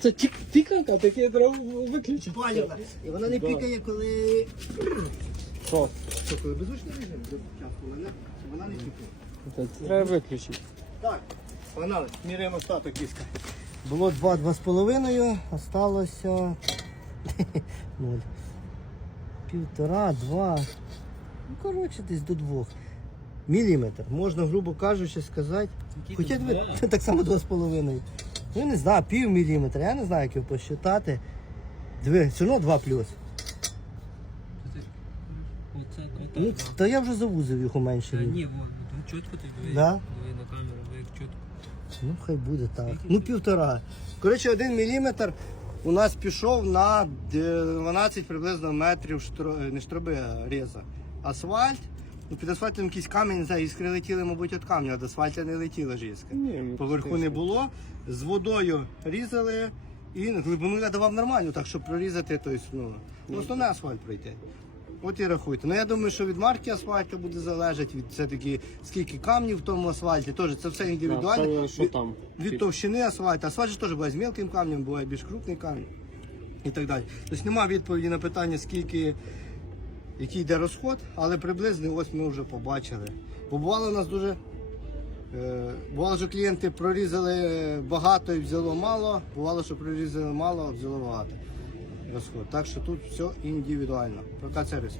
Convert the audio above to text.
Це тік- тіканка, таке треба виключити. Поняла. І вона не пікає, коли. Що? Що, коли беззвучний режим до часу вона, вона не пікає. Це треба виключити. Так, погнали, міряємо остаток диска. Було 2, 2,5, осталося 0. Півтора, два. Ну, коротше, десь до двох. Міліметр. Можна, грубо кажучи, сказати. Хоча ви так само 2,5. Ну не знаю, пів міліметра. Я не знаю, як його посчитати. Диви, все одно 2 плюс. Оце, Ну, оце. та я вже завузив Та уменшив. ні, вон, тут чітко ти диви. Да? Диви на камеру, ви як чітко. Ну, хай буде так. Ну, півтора. Коротше, один міліметр у нас пішов на 12 приблизно метрів штро... не штроби, а різа. Асфальт. Ну, під асфальтом якийсь камінь, не знаю, іскри летіли, мабуть, від камня, від асфальту не летіла ж іскра. Ні, ну, Поверху не було. З водою різали і глибину я давав нормально, так щоб прорізати, тобто, ну, ну, основне асфальт пройти. От і рахуйте. Ну я думаю, що від марки асфальту буде залежати, від все-таки скільки камнів в тому асфальті. Теж це все індивідуально. це що Від- там? Від товщини асфальту. Асфальт же теж буває з мілким камнем, буває більш крупний камінь і так далі. Тобто немає відповіді на питання, скільки, який йде розход, але приблизно ось ми вже побачили. Бо бувало у нас дуже. Е, бувало, що клієнти прорізали багато і взяло мало, бувало, що прорізали мало, а взяло багато розход. Так що тут все індивідуально. Прокат сервіс.